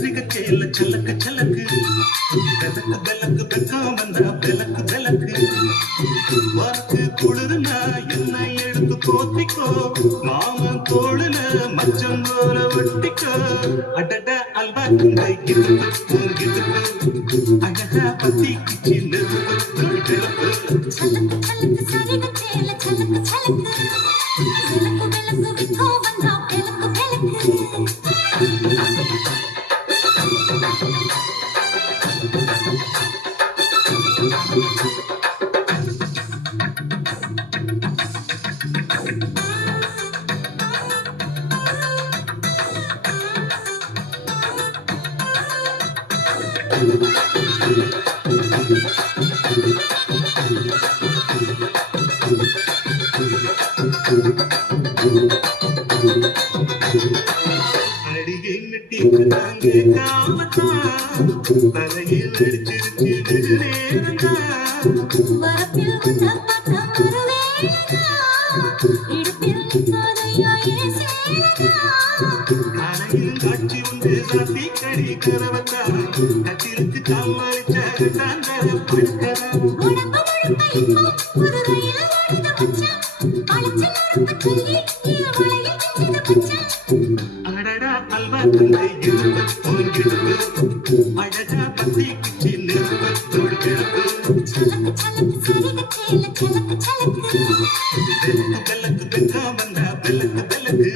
சிகச்சேல சலக்கு சலக்கு பெலக்கு பெலக்கு பெக்கம் வந்தா பெலக்கு பெலக்கு வாக்கு குளிர்னா என்ன எடுத்து போத்திக்கோ மாமன் தோளுல மச்சம் போல ஒட்டிக்கோ அடட அல்வா குண்டை கிதுக்கு கிதுக்கு அழகா பத்தி கிச்சி நெருப்பு கிளப்பு சலக்கு சலக்கு சிகச்சேல சலக்கு சலக்கு பெலக்கு பெலக்கு பெக்கம் வந்தா பெலக்கு பெலக்கு அடிகை நட்டி தாங்க காமத்தான் தலையில் அடிச்சிருச்சு வரப்பில் வந்த பக்கம் வருவேனா இடுப்பில் நிற்காதையா காலையில் காட்சி உண்டு சாத்தி கடி கரவத்தான் கத்திருக்கு காமரிச்சாக தாங்க படுக்கிறா உடம்பு முழுக்க இப்போ ஒரு ரயில் ஓடுது மச்சான் அழைச்சு நடக்க சொல்லி வளையில் பிச்சுது மச்சான் அடடா அல்வா தந்தை இடுப்பு அழகா பத்தி கிச்சி நெருப்பு தோடு கிழப்பு சலக்கு சலக்கு சிகச்சேல சலக்கு சலக்கு பெலக்கு பெலக்கு பெக்கம் வந்தா பெலக்கு பெலக்கு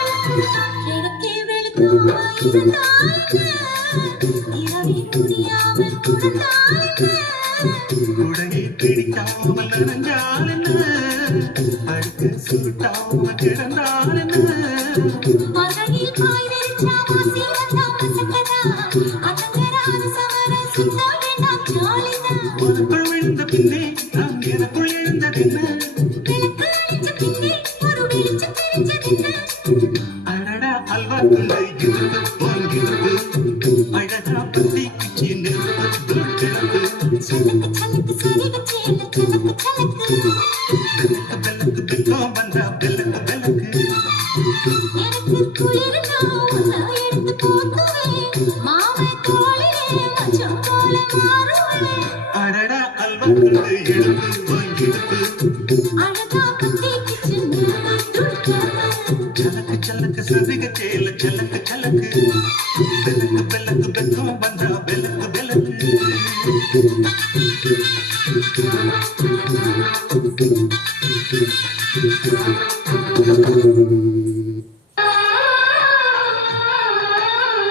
கிழக்கே வெளுக்காம இருந்தாலும் இரவில் முடியாமல் கொடுத்தாலும் குடையை பிடிக்காமல் நனைஞ்சாலென்ன அடுக்கு சுட்டாம கிடந்தாலென்ன மகளில் காய் வெறிச்சா வாசி வந்தா மசக்கதா அத்தங்கரான சமர சிந்தா வேண்டாம் ஜாலிதா உனக்குள் விழுந்த பின்னே நான் எனக்குள் எழுந்ததென்ன விளக்கு அழிச்ச பின்னே ஒரு வெளிச்சம் தெரிஞ்சதென்ன அடடா அல்வா துண்டை இருக்கு அழகா பத்தி கிச்சி நெருப்பு கிளப்பு சலக்கு சலக்கு சிகச்சேல சலக்கு சலக்கு பெலக்கு பெலக்கு பெக்கம் வந்தா பெலக்கு பெலக்கு எனக்கு குளிர்னா உன்னை எடுத்து போத்துவேன் மாமை தோளிலே மச்சம் போல மாறுவேன் அடடா அல்வா துண்டை எடுப்பு அழகா பத்தி கிச்சன் சலக்கு சலக்கு சிகச்சேல சலக்கு சலக்கு பெலக்கு பெலக்கு பெக்கம் வந்தா பெலக்கு பெலக்கு